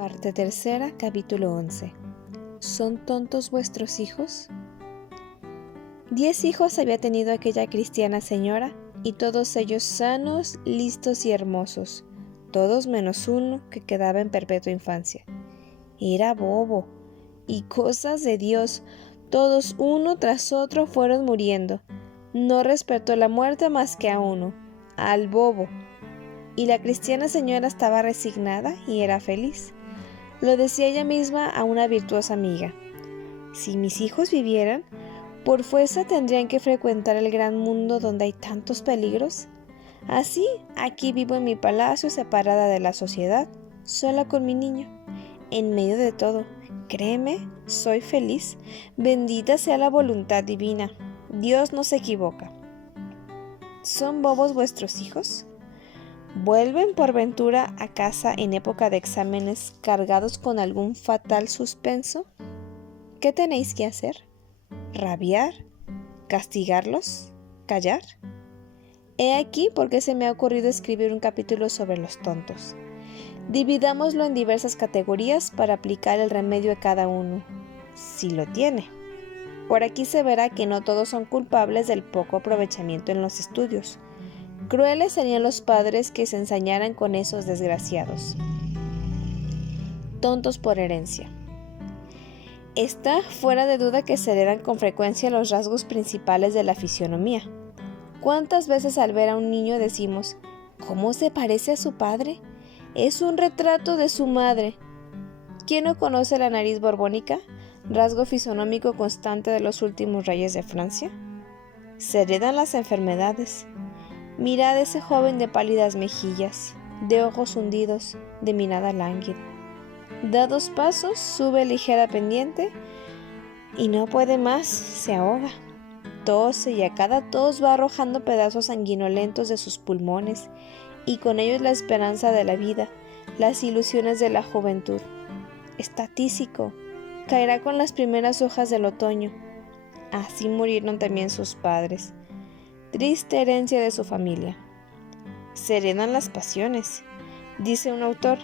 Parte tercera, capítulo 11. ¿Son tontos vuestros hijos? 10 hijos había tenido aquella cristiana señora, y todos ellos sanos, listos y hermosos, todos menos uno que quedaba en perpetua infancia. Era bobo, y cosas de Dios, todos uno tras otro fueron muriendo. No respetó la muerte más que a uno, al bobo. Y la cristiana señora estaba resignada y era feliz. Lo decía ella misma a una virtuosa amiga. Si mis hijos vivieran, por fuerza tendrían que frecuentar el gran mundo donde hay tantos peligros. Así, aquí vivo en mi palacio separada de la sociedad, sola con mi niño. En medio de todo, créeme, soy feliz. Bendita sea la voluntad divina. Dios no se equivoca. ¿Son bobos vuestros hijos? ¿Vuelven por ventura a casa en época de exámenes cargados con algún fatal suspenso? ¿Qué tenéis que hacer? ¿Rabiar? ¿Castigarlos? ¿Callar? He aquí por qué se me ha ocurrido escribir un capítulo sobre los tontos. Dividámoslo en diversas categorías para aplicar el remedio a cada uno, si lo tiene. Por aquí se verá que no todos son culpables del poco aprovechamiento en los estudios. Crueles serían los padres que se ensañaran con esos desgraciados. Tontos por herencia. Está fuera de duda que se heredan con frecuencia los rasgos principales de la fisionomía. ¿Cuántas veces al ver a un niño decimos, ¿cómo se parece a su padre? Es un retrato de su madre. ¿Quién no conoce la nariz borbónica, rasgo fisonómico constante de los últimos reyes de Francia? Se heredan las enfermedades. Mirad ese joven de pálidas mejillas, de ojos hundidos, de mirada lánguida. Da 2 pasos, sube ligera pendiente y no puede más, se ahoga. Tose y a cada tos va arrojando pedazos sanguinolentos de sus pulmones y con ellos la esperanza de la vida, las ilusiones de la juventud. Está tísico, caerá con las primeras hojas del otoño. Así murieron también sus padres. Triste herencia de su familia. Se heredan las pasiones. Dice un autor,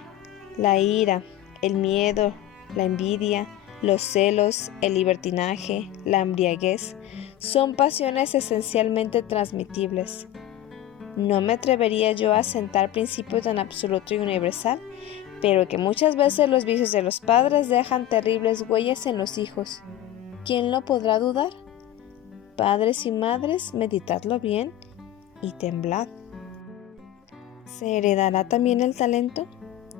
la ira, el miedo, la envidia, los celos, el libertinaje, la embriaguez, son pasiones esencialmente transmitibles. No me atrevería yo a sentar principio tan absoluto y universal, pero que muchas veces los vicios de los padres dejan terribles huellas en los hijos. ¿Quién lo podrá dudar? Padres y madres, meditadlo bien y temblad. ¿Se heredará también el talento?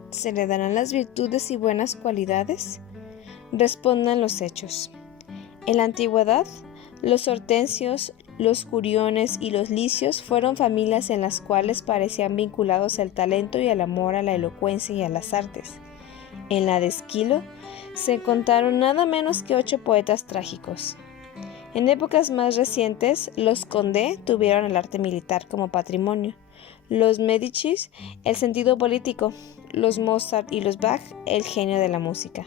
¿Se heredarán las virtudes y buenas cualidades? Respondan los hechos. En la antigüedad, los hortensios, los curiones y los licios fueron familias en las cuales parecían vinculados al talento y al amor a la elocuencia y a las artes. En la de Esquilo se contaron nada menos que 8 poetas trágicos. En épocas más recientes, los Condé tuvieron el arte militar como patrimonio, los Médicis el sentido político, los Mozart y los Bach el genio de la música.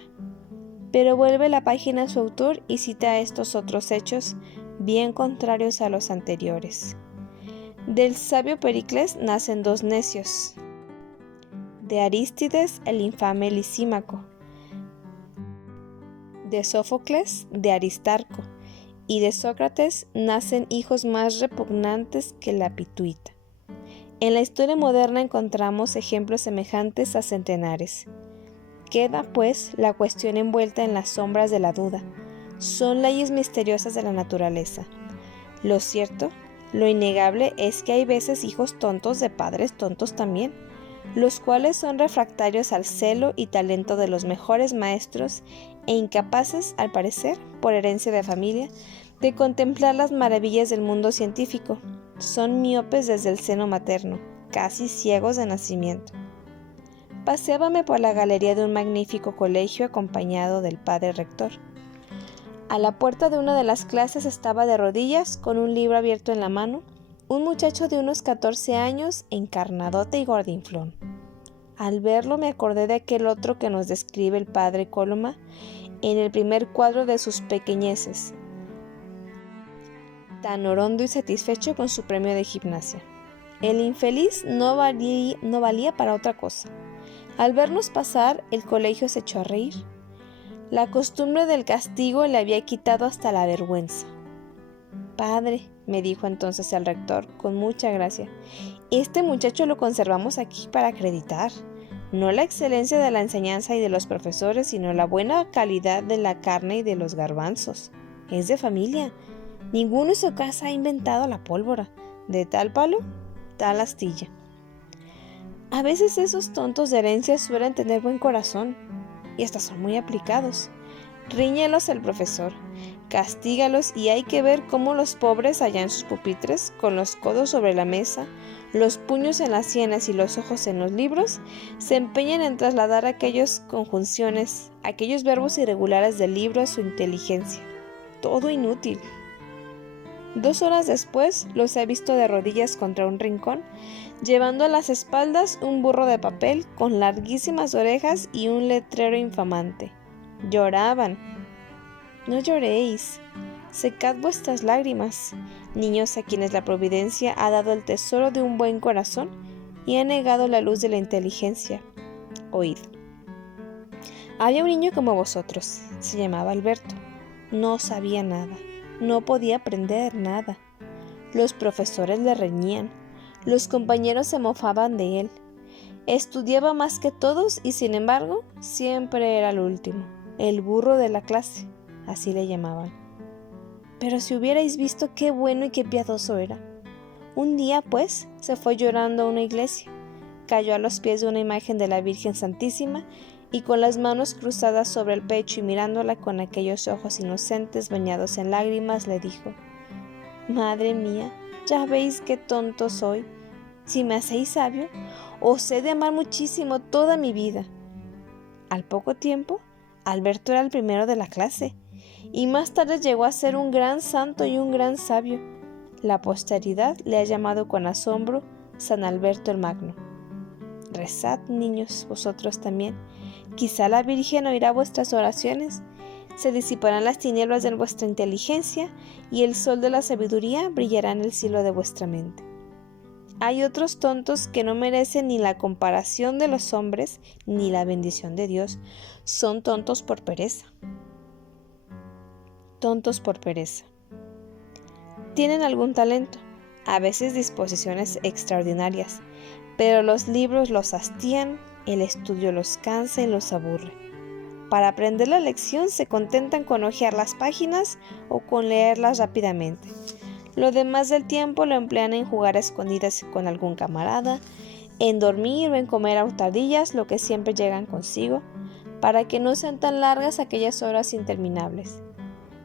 Pero vuelve la página a su autor y cita estos otros hechos, bien contrarios a los anteriores. Del sabio Pericles nacen 2 necios. De Arístides el infame Lisímaco. De Sófocles, de Aristarco. Y de Sócrates nacen hijos más repugnantes que la pituita. En la historia moderna encontramos ejemplos semejantes a centenares. Queda, pues, la cuestión envuelta en las sombras de la duda. Son leyes misteriosas de la naturaleza. Lo cierto, lo innegable es que hay veces hijos tontos de padres tontos también, los cuales son refractarios al celo y talento de los mejores maestros e incapaces, al parecer, por herencia de familia, de contemplar las maravillas del mundo científico. Son miopes desde el seno materno, casi ciegos de nacimiento. Paseábame por la galería de un magnífico colegio acompañado del padre rector. A la puerta de una de las clases estaba de rodillas, con un libro abierto en la mano, un muchacho de unos 14 años, encarnadote y gordinflón. Al verlo me acordé de aquel otro que nos describe el padre Coloma en el primer cuadro de sus pequeñeces, tan orondo y satisfecho con su premio de gimnasia. El infeliz no valía para otra cosa. Al vernos pasar, el colegio se echó a reír. La costumbre del castigo le había quitado hasta la vergüenza. «Padre», me dijo entonces el rector, con mucha gracia, «este muchacho lo conservamos aquí para acreditar, no la excelencia de la enseñanza y de los profesores, sino la buena calidad de la carne y de los garbanzos. Es de familia. Ninguno en su casa ha inventado la pólvora. De tal palo, tal astilla». A veces esos tontos de herencia suelen tener buen corazón y hasta son muy aplicados. Ríñelos el profesor, castígalos y hay que ver cómo los pobres allá en sus pupitres, con los codos sobre la mesa, los puños en las sienes y los ojos en los libros, se empeñan en trasladar aquellas conjunciones, aquellos verbos irregulares del libro a su inteligencia. Todo inútil. 2 horas después los he visto de rodillas contra un rincón, llevando a las espaldas un burro de papel con larguísimas orejas y un letrero infamante. Lloraban. No lloréis, secad vuestras lágrimas, niños a quienes la providencia ha dado el tesoro de un buen corazón y ha negado la luz de la inteligencia. Oíd. Había un niño como vosotros, se llamaba Alberto. No sabía nada, no podía aprender nada. Los profesores le reñían, los compañeros se mofaban de él. Estudiaba más que todos y sin embargo siempre era el último, el burro de la clase, así le llamaban. Pero si hubierais visto qué bueno y qué piadoso era. Un día, pues, se fue llorando a una iglesia, cayó a los pies de una imagen de la Virgen Santísima y con las manos cruzadas sobre el pecho y mirándola con aquellos ojos inocentes bañados en lágrimas, le dijo: «Madre mía, ya veis qué tonto soy. Si me hacéis sabio, os he de amar muchísimo toda mi vida». Al poco tiempo, Alberto era el primero de la clase, y más tarde llegó a ser un gran santo y un gran sabio. La posteridad le ha llamado con asombro San Alberto el Magno. Rezad, niños, vosotros también. Quizá la Virgen oirá vuestras oraciones, se disiparán las tinieblas de vuestra inteligencia y el sol de la sabiduría brillará en el cielo de vuestra mente. Hay otros tontos que no merecen ni la comparación de los hombres ni la bendición de Dios. Son tontos por pereza. Tontos por pereza. Tienen algún talento, a veces disposiciones extraordinarias, pero los libros los hastían, el estudio los cansa y los aburre. Para aprender la lección se contentan con hojear las páginas o con leerlas rápidamente. Lo demás del tiempo lo emplean en jugar a escondidas con algún camarada, en dormir o en comer a hurtadillas lo que siempre llegan consigo, para que no sean tan largas aquellas horas interminables.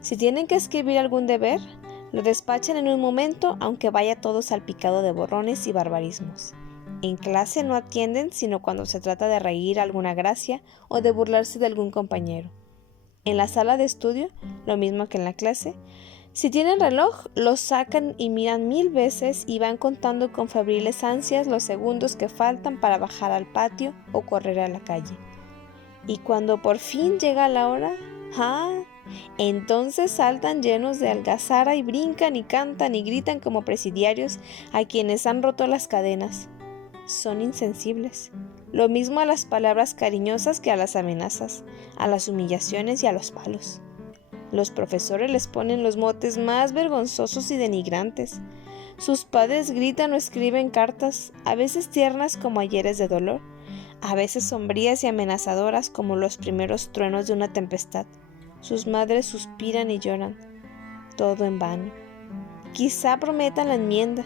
Si tienen que escribir algún deber, lo despachan en un momento, aunque vaya todo salpicado de borrones y barbarismos. En clase no atienden sino cuando se trata de reír alguna gracia o de burlarse de algún compañero. En la sala de estudio, lo mismo que en la clase, si tienen reloj, lo sacan y miran 1000 veces y van contando con febriles ansias los segundos que faltan para bajar al patio o correr a la calle. Y cuando por fin llega la hora, entonces saltan llenos de algazara y brincan y cantan y gritan como presidiarios a quienes han roto las cadenas. Son insensibles, lo mismo a las palabras cariñosas que a las amenazas, a las humillaciones y a los palos. Los profesores les ponen los motes más vergonzosos y denigrantes. Sus padres gritan o escriben cartas, a veces tiernas como ayeres de dolor, a veces sombrías y amenazadoras como los primeros truenos de una tempestad. Sus madres suspiran y lloran, todo en vano. Quizá prometan la enmienda,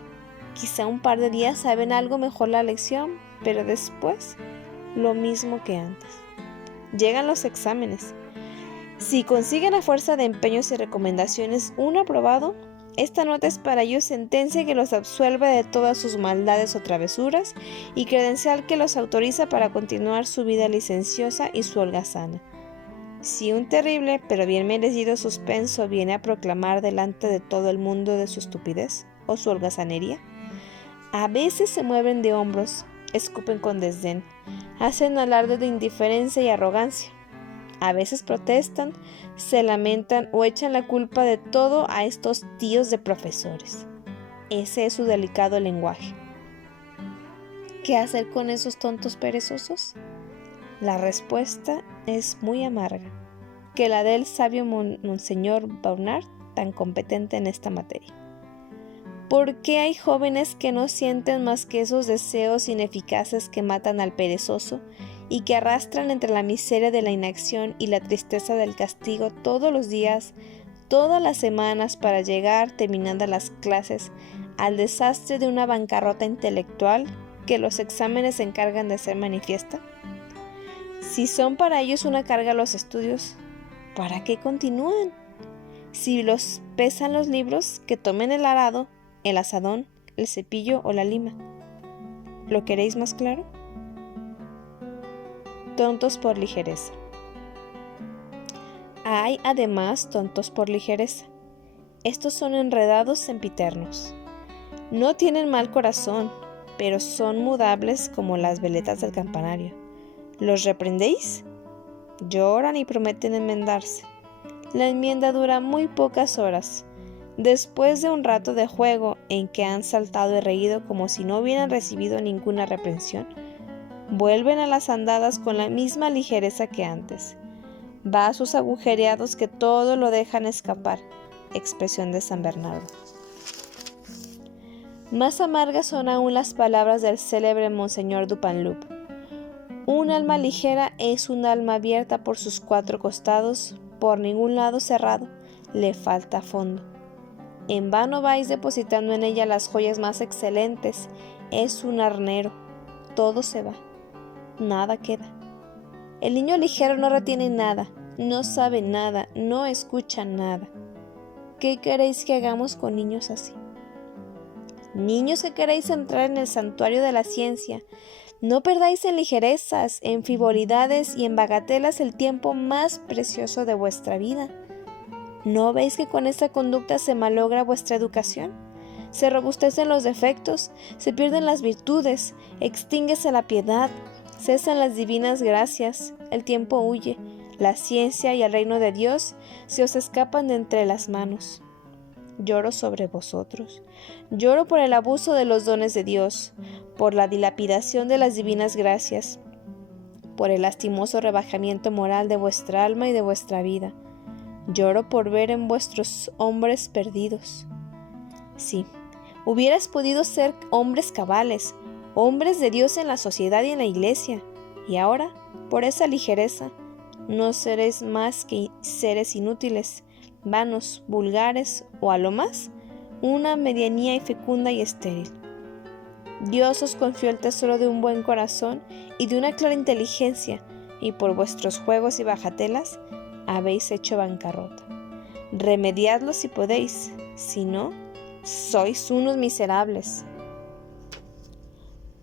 quizá un par de días saben algo mejor la lección, pero después lo mismo que antes. Llegan los exámenes. Si consiguen a fuerza de empeños y recomendaciones un aprobado, esta nota es para ellos sentencia que los absuelve de todas sus maldades o travesuras y credencial que los autoriza para continuar su vida licenciosa y su holgazana. Si un terrible pero bien merecido suspenso viene a proclamar delante de todo el mundo de su estupidez o su holgazanería, a veces se mueven de hombros, escupen con desdén, hacen alarde de indiferencia y arrogancia. A veces protestan, se lamentan o echan la culpa de todo a estos tíos de profesores. Ese es su delicado lenguaje. ¿Qué hacer con esos tontos perezosos? La respuesta es muy amarga, que la del sabio Monseñor Bernard, tan competente en esta materia. ¿Por qué hay jóvenes que no sienten más que esos deseos ineficaces que matan al perezoso y que arrastran entre la miseria de la inacción y la tristeza del castigo todos los días, todas las semanas, para llegar, terminando las clases, al desastre de una bancarrota intelectual que los exámenes se encargan de hacer manifiesta? Si son para ellos una carga los estudios, ¿para qué continúan? Si los pesan los libros, que tomen el arado, el azadón, el cepillo o la lima. ¿Lo queréis más claro? Tontos por ligereza. Hay además tontos por ligereza. Estos son enredados sempiternos. No tienen mal corazón, pero son mudables como las veletas del campanario. ¿Los reprendéis? Lloran y prometen enmendarse. La enmienda dura muy pocas horas. Después de un rato de juego en que han saltado y reído como si no hubieran recibido ninguna reprensión, vuelven a las andadas con la misma ligereza que antes. Vasos agujereados que todo lo dejan escapar, expresión de San Bernardo. Más amargas son aún las palabras del célebre Monseñor Dupanloup. Un alma ligera es un alma abierta por sus cuatro costados, por ningún lado cerrado, le falta fondo. En vano vais depositando en ella las joyas más excelentes, es un arnero, todo se va, nada queda. El niño ligero no retiene nada, no sabe nada, no escucha nada. ¿Qué queréis que hagamos con niños así? Niños que queréis entrar en el santuario de la ciencia, no perdáis en ligerezas, en frivolidades y en bagatelas el tiempo más precioso de vuestra vida. ¿No veis que con esta conducta se malogra vuestra educación? Se robustecen los defectos, se pierden las virtudes, extínguese la piedad, cesan las divinas gracias, el tiempo huye, la ciencia y el reino de Dios se os escapan de entre las manos. Lloro sobre vosotros, lloro por el abuso de los dones de Dios, por la dilapidación de las divinas gracias, por el lastimoso rebajamiento moral de vuestra alma y de vuestra vida. Lloro por ver en vuestros hombres perdidos. Sí, hubieras podido ser hombres cabales, hombres de Dios en la sociedad y en la iglesia, y ahora, por esa ligereza, no seréis más que seres inútiles, vanos, vulgares o a lo más, una medianía infecunda y estéril. Dios os confió el tesoro de un buen corazón y de una clara inteligencia, y por vuestros juegos y bajatelas habéis hecho bancarrota. Remediadlo si podéis, si no, sois unos miserables.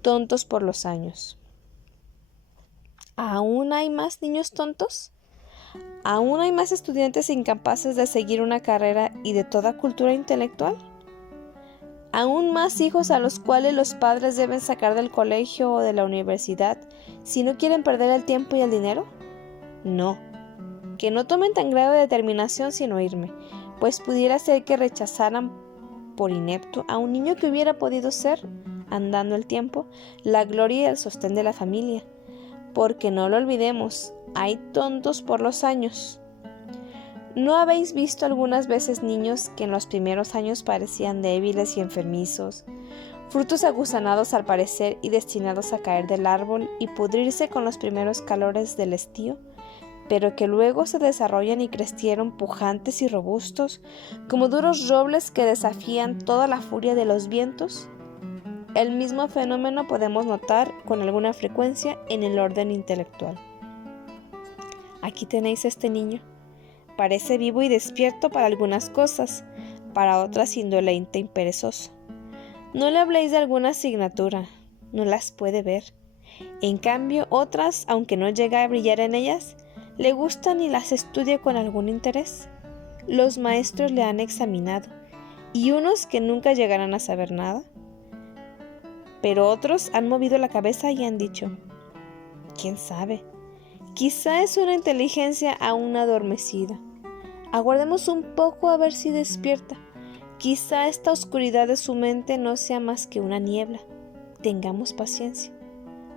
Tontos por los años. ¿Aún hay más niños tontos? ¿Aún hay más estudiantes incapaces de seguir una carrera y de toda cultura intelectual? ¿Aún más hijos a los cuales los padres deben sacar del colegio o de la universidad si no quieren perder el tiempo y el dinero? No, que no tomen tan grave determinación sin oírme, pues pudiera ser que rechazaran por inepto a un niño que hubiera podido ser, andando el tiempo, la gloria y el sostén de la familia. Porque no lo olvidemos, hay tontos por los años. ¿No habéis visto algunas veces niños que en los primeros años parecían débiles y enfermizos, frutos aguzanados al parecer y destinados a caer del árbol y pudrirse con los primeros calores del estío, pero que luego se desarrollan y crecieron pujantes y robustos, como duros robles que desafían toda la furia de los vientos? El mismo fenómeno podemos notar con alguna frecuencia en el orden intelectual. Aquí tenéis a este niño. Parece vivo y despierto para algunas cosas, para otras indolente y perezoso. No le habléis de alguna asignatura, no las puede ver. En cambio, otras, aunque no llega a brillar en ellas, le gustan y las estudia con algún interés. Los maestros le han examinado, y unos que nunca llegarán a saber nada. Pero otros han movido la cabeza y han dicho, ¿quién sabe? Quizá es una inteligencia aún adormecida. Aguardemos un poco a ver si despierta. Quizá esta oscuridad de su mente no sea más que una niebla. Tengamos paciencia.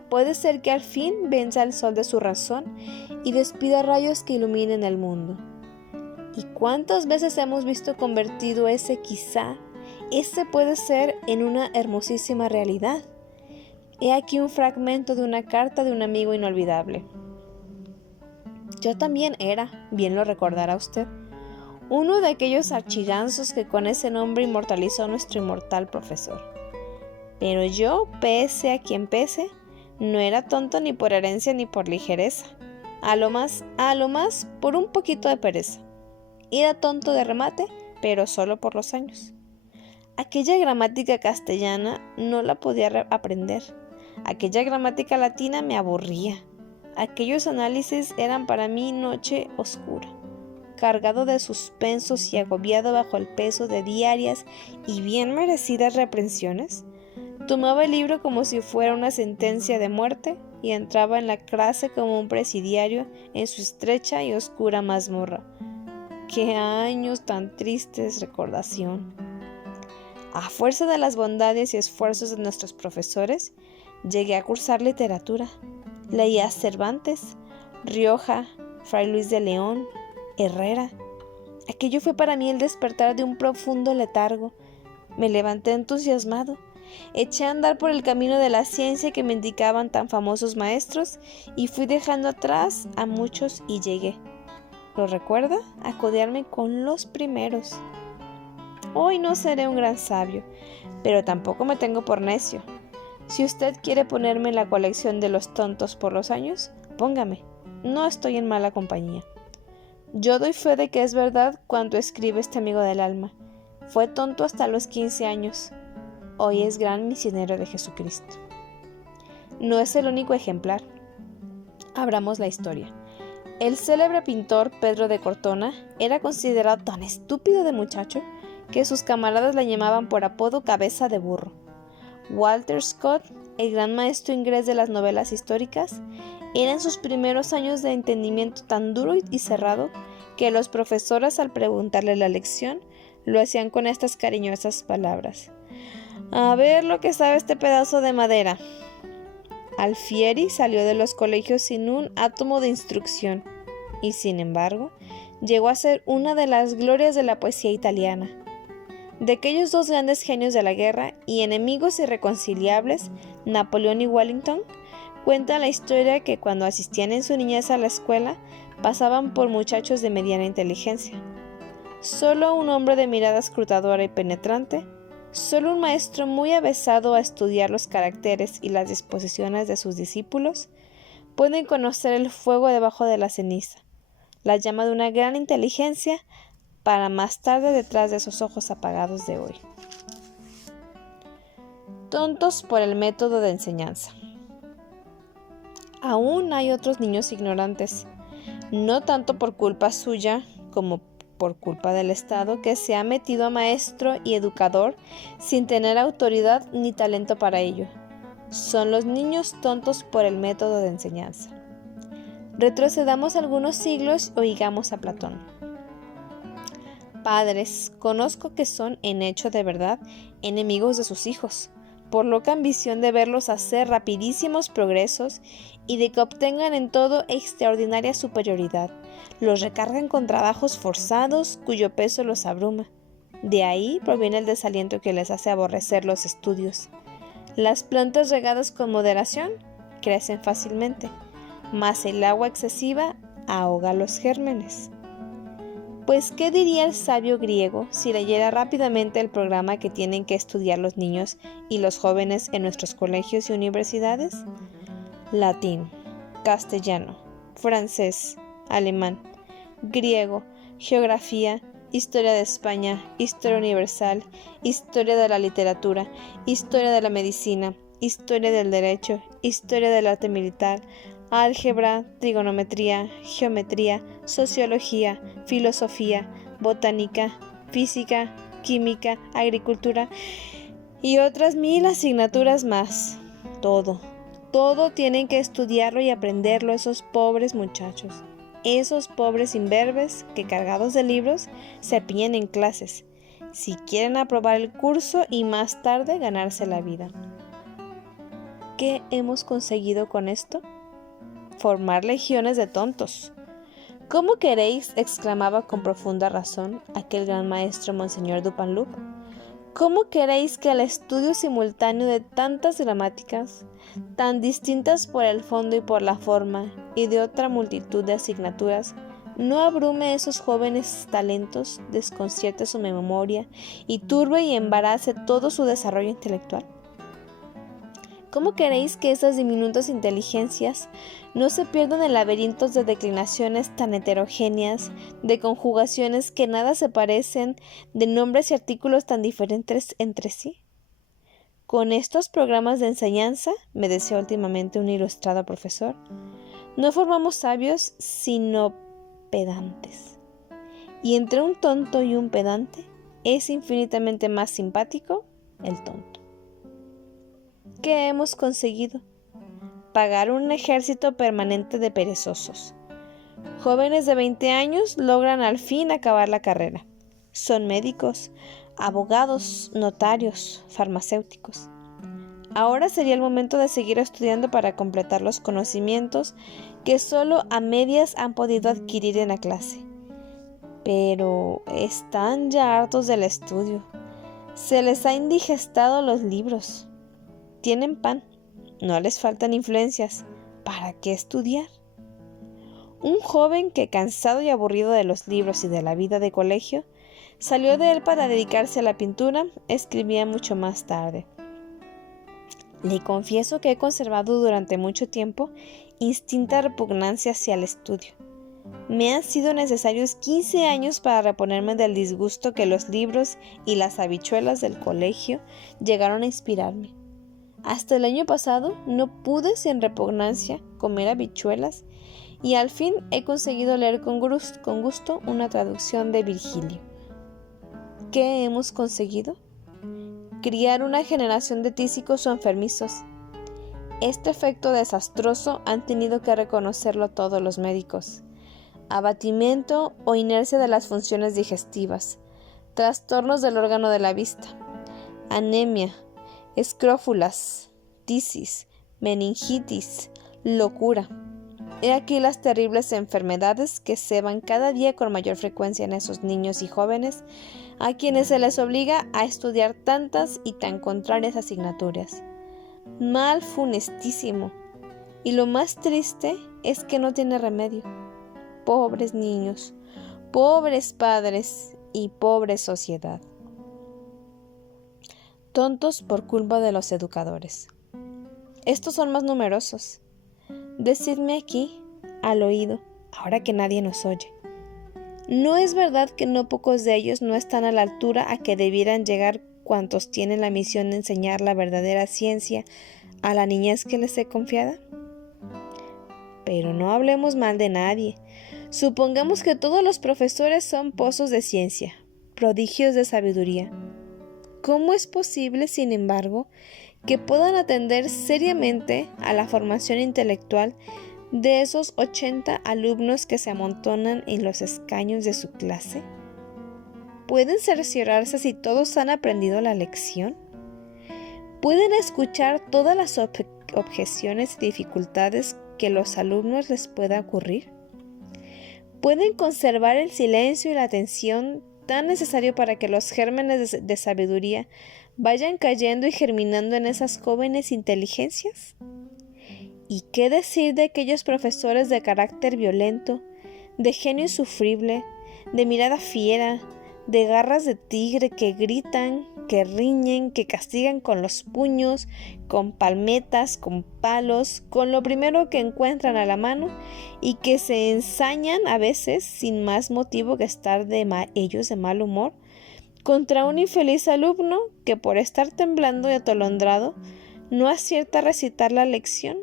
Puede ser que al fin venza el sol de su razón y despida rayos que iluminen el mundo. ¿Y cuántas veces hemos visto convertido ese quizá, ese puede ser, en una hermosísima realidad? He aquí un fragmento de una carta de un amigo inolvidable. Yo también era, bien lo recordará usted, uno de aquellos archiganzos que con ese nombre inmortalizó a nuestro inmortal profesor. Pero yo, pese a quien pese, no era tonto ni por herencia ni por ligereza. A lo más, por un poquito de pereza. Era tonto de remate, pero solo por los años. Aquella gramática castellana no la podía aprender. Aquella gramática latina me aburría. Aquellos análisis eran para mí noche oscura. Cargado de suspensos y agobiado bajo el peso de diarias y bien merecidas reprensiones, tomaba el libro como si fuera una sentencia de muerte y entraba en la clase como un presidiario en su estrecha y oscura mazmorra. ¡Qué años tan tristes recordación! A fuerza de las bondades y esfuerzos de nuestros profesores, llegué a cursar literatura. Leía Cervantes, Rioja, Fray Luis de León, Herrera. Aquello fue para mí el despertar de un profundo letargo. Me levanté entusiasmado. Eché a andar por el camino de la ciencia que me indicaban tan famosos maestros y fui dejando atrás a muchos y llegué. ¿Lo recuerda? A codearme con los primeros. Hoy no seré un gran sabio, pero tampoco me tengo por necio. Si usted quiere ponerme en la colección de los tontos por los años, póngame. No estoy en mala compañía. Yo doy fe de que es verdad cuanto escribe este amigo del alma. Fue tonto hasta los 15 años. Hoy es gran misionero de Jesucristo. No es el único ejemplar. Abramos la historia. El célebre pintor Pedro de Cortona era considerado tan estúpido de muchacho que sus camaradas le llamaban por apodo cabeza de burro. Walter Scott, el gran maestro inglés de las novelas históricas, era en sus primeros años de entendimiento tan duro y cerrado que los profesores, al preguntarle la lección, lo hacían con estas cariñosas palabras: «A ver lo que sabe este pedazo de madera». Alfieri salió de los colegios sin un átomo de instrucción y, sin embargo, llegó a ser una de las glorias de la poesía italiana. De aquellos dos grandes genios de la guerra y enemigos irreconciliables, Napoleón y Wellington, cuenta la historia que cuando asistían en su niñez a la escuela, pasaban por muchachos de mediana inteligencia. Solo un hombre de mirada escrutadora y penetrante, solo un maestro muy avesado a estudiar los caracteres y las disposiciones de sus discípulos, pueden conocer el fuego debajo de la ceniza, la llama de una gran inteligencia, para más tarde detrás de esos ojos apagados de hoy. Tontos por el método de enseñanza. Aún hay otros niños ignorantes, no tanto por culpa suya como por culpa del Estado, que se ha metido a maestro y educador sin tener autoridad ni talento para ello. Son los niños tontos por el método de enseñanza. Retrocedamos algunos siglos o oigamos a Platón. Padres, conozco que son, en hecho de verdad, enemigos de sus hijos, por loca ambición de verlos hacer rapidísimos progresos y de que obtengan en todo extraordinaria superioridad. Los recargan con trabajos forzados cuyo peso los abruma. De ahí proviene el desaliento que les hace aborrecer los estudios. Las plantas regadas con moderación crecen fácilmente, mas el agua excesiva ahoga los gérmenes. Pues, ¿qué diría el sabio griego si leyera rápidamente el programa que tienen que estudiar los niños y los jóvenes en nuestros colegios y universidades? Latín, castellano, francés, alemán, griego, geografía, historia de España, historia universal, historia de la literatura, historia de la medicina, historia del derecho, historia del arte militar, álgebra, trigonometría, geometría, sociología, filosofía, botánica, física, química, agricultura y otras 1000 asignaturas más. Todo tienen que estudiarlo y aprenderlo esos pobres muchachos, esos pobres imberbes que, cargados de libros, se pillan en clases, si quieren aprobar el curso y más tarde ganarse la vida. ¿Qué hemos conseguido con esto? Formar legiones de tontos. ¿Cómo queréis?, exclamaba con profunda razón aquel gran maestro Monseñor Dupanloup. ¿Cómo queréis que el estudio simultáneo de tantas gramáticas, tan distintas por el fondo y por la forma, y de otra multitud de asignaturas, no abrume esos jóvenes talentos, desconcierte su memoria y turbe y embarace todo su desarrollo intelectual? ¿Cómo queréis que esas diminutas inteligencias no se pierdan en laberintos de declinaciones tan heterogéneas, de conjugaciones que nada se parecen, de nombres y artículos tan diferentes entre sí? Con estos programas de enseñanza, me decía últimamente un ilustrado profesor, no formamos sabios, sino pedantes. Y entre un tonto y un pedante, es infinitamente más simpático el tonto. ¿Qué hemos conseguido? Pagar un ejército permanente de perezosos. Jóvenes de 20 años logran al fin acabar la carrera. Son médicos, abogados, notarios, farmacéuticos. Ahora sería el momento de seguir estudiando para completar los conocimientos que solo a medias han podido adquirir en la clase. Pero están ya hartos del estudio. Se les ha indigestado los libros. Tienen pan, no les faltan influencias. ¿Para qué estudiar? Un joven que, cansado y aburrido de los libros y de la vida de colegio, salió de él para dedicarse a la pintura, escribía mucho más tarde. Le confieso que he conservado durante mucho tiempo instinta repugnancia hacia el estudio. Me han sido necesarios 15 años para reponerme del disgusto que los libros y las habichuelas del colegio llegaron a inspirarme. Hasta el año pasado no pude sin repugnancia comer habichuelas y al fin he conseguido leer con gusto una traducción de Virgilio. ¿Qué hemos conseguido? Criar una generación de tísicos o enfermizos. Este efecto desastroso han tenido que reconocerlo todos los médicos. Abatimiento o inercia de las funciones digestivas, trastornos del órgano de la vista, anemia, escrófulas, tisis, meningitis, locura. He aquí las terribles enfermedades que ceban cada día con mayor frecuencia en esos niños y jóvenes a quienes se les obliga a estudiar tantas y tan contrarias asignaturas. Mal funestísimo. Y lo más triste es que no tiene remedio. Pobres niños, pobres padres y pobre sociedad. Tontos por culpa de los educadores. Estos son más numerosos. Decidme aquí, al oído, ahora que nadie nos oye. ¿No es verdad que no pocos de ellos no están a la altura a que debieran llegar cuantos tienen la misión de enseñar la verdadera ciencia a la niñez que les he confiada? Pero no hablemos mal de nadie. Supongamos que todos los profesores son pozos de ciencia, prodigios de sabiduría. ¿Cómo es posible, sin embargo, que puedan atender seriamente a la formación intelectual de esos 80 alumnos que se amontonan en los escaños de su clase? ¿Pueden cerciorarse si todos han aprendido la lección? ¿Pueden escuchar todas las objeciones y dificultades que los alumnos les pueda ocurrir? ¿Pueden conservar el silencio y la atención tan necesario para que los gérmenes de sabiduría vayan cayendo y germinando en esas jóvenes inteligencias? ¿Y qué decir de aquellos profesores de carácter violento, de genio insufrible, de mirada fiera, de garras de tigre que gritan, que riñen, que castigan con los puños, con palmetas, con palos, con lo primero que encuentran a la mano y que se ensañan a veces sin más motivo que estar ellos de mal humor contra un infeliz alumno que por estar temblando y atolondrado no acierta a recitar la lección?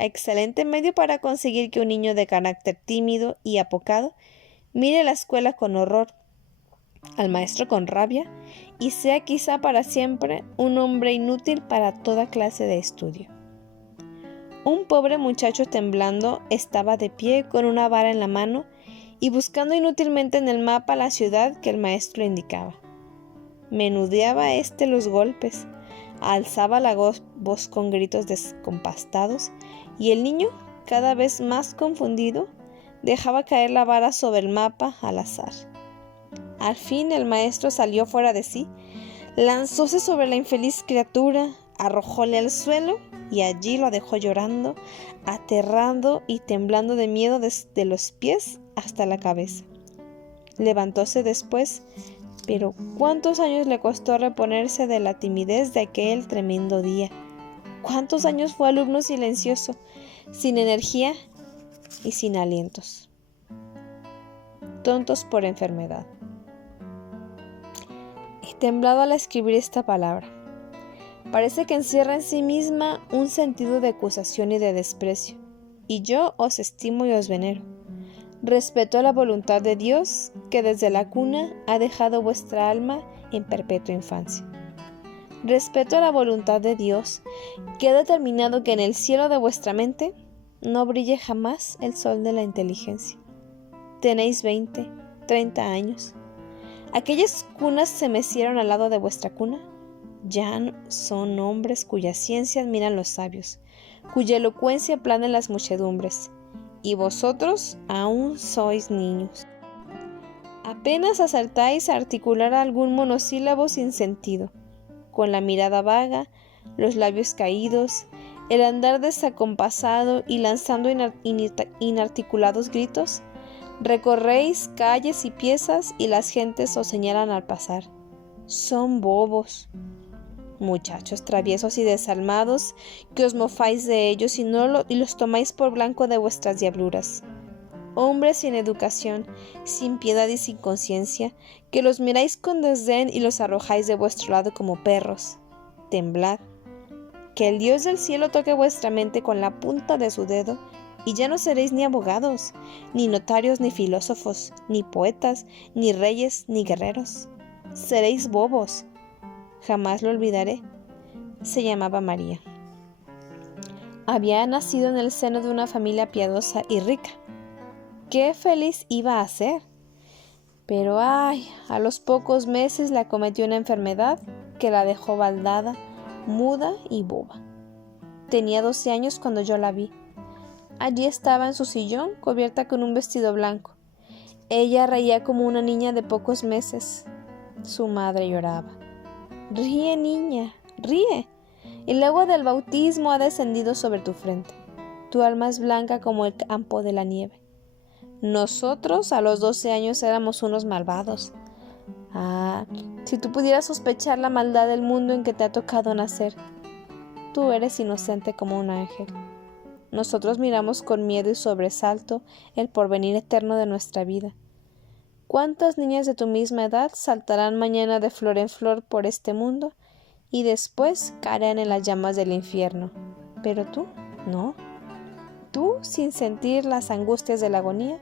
Excelente medio para conseguir que un niño de carácter tímido y apocado mire la escuela con horror, al maestro con rabia, y sea quizá para siempre un hombre inútil para toda clase de estudio. Un pobre muchacho temblando estaba de pie con una vara en la mano y buscando inútilmente en el mapa la ciudad que el maestro indicaba. Menudeaba los golpes, alzaba la voz con gritos descompastados, y el niño, cada vez más confundido, dejaba caer la vara sobre el mapa al azar. Al fin el maestro salió fuera de sí, lanzóse sobre la infeliz criatura, arrojóle al suelo y allí lo dejó llorando, aterrado y temblando de miedo desde los pies hasta la cabeza. Levantóse después, pero ¿cuántos años le costó reponerse de la timidez de aquel tremendo día? ¿Cuántos años fue alumno silencioso, sin energía y sin alientos? Tontos por enfermedad. He temblado al escribir esta palabra. Parece que encierra en sí misma un sentido de acusación y de desprecio, y yo os estimo y os venero. Respeto la voluntad de Dios, que desde la cuna ha dejado vuestra alma en perpetua infancia. Respeto la voluntad de Dios, que ha determinado que en el cielo de vuestra mente no brille jamás el sol de la inteligencia. Tenéis 20, 30 años. ¿Aquellas cunas se mecieron al lado de vuestra cuna? Ya son hombres cuya ciencia admiran los sabios, cuya elocuencia plana en las muchedumbres, y vosotros aún sois niños. Apenas acertáis a articular algún monosílabo sin sentido, con la mirada vaga, los labios caídos, el andar desacompasado y lanzando inarticulados gritos, recorréis calles y piezas y las gentes os señalan al pasar. Son bobos. Muchachos traviesos y desalmados, que os mofáis de ellos y los tomáis por blanco de vuestras diabluras. Hombres sin educación, sin piedad y sin conciencia, que los miráis con desdén y los arrojáis de vuestro lado como perros. Temblad. Que el Dios del cielo toque vuestra mente con la punta de su dedo, y ya no seréis ni abogados, ni notarios, ni filósofos, ni poetas, ni reyes, ni guerreros. Seréis bobos. Jamás lo olvidaré. Se llamaba María. Había nacido en el seno de una familia piadosa y rica. ¡Qué feliz iba a ser! Pero a los pocos meses la acometió una enfermedad que la dejó baldada, muda y boba. Tenía 12 años cuando yo la vi. Allí estaba en su sillón, cubierta con un vestido blanco. Ella reía como una niña de pocos meses. Su madre lloraba. «Ríe, niña, ríe. El agua del bautismo ha descendido sobre tu frente. Tu alma es blanca como el campo de la nieve. Nosotros a los 12 años éramos unos malvados. Si tú pudieras sospechar la maldad del mundo en que te ha tocado nacer. Tú eres inocente como un ángel. Nosotros miramos con miedo y sobresalto el porvenir eterno de nuestra vida. ¿Cuántas niñas de tu misma edad saltarán mañana de flor en flor por este mundo y después caerán en las llamas del infierno? Pero tú, no. Tú, sin sentir las angustias de la agonía,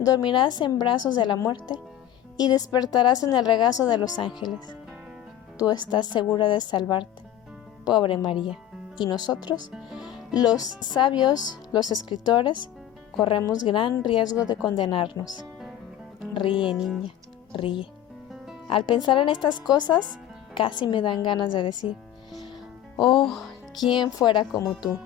dormirás en brazos de la muerte y despertarás en el regazo de los ángeles. Tú estás segura de salvarte, pobre María. Y nosotros, los sabios, los escritores, corremos gran riesgo de condenarnos. Ríe, niña, ríe. Al pensar en estas cosas, casi me dan ganas de decir: «Oh, ¿quién fuera como tú?».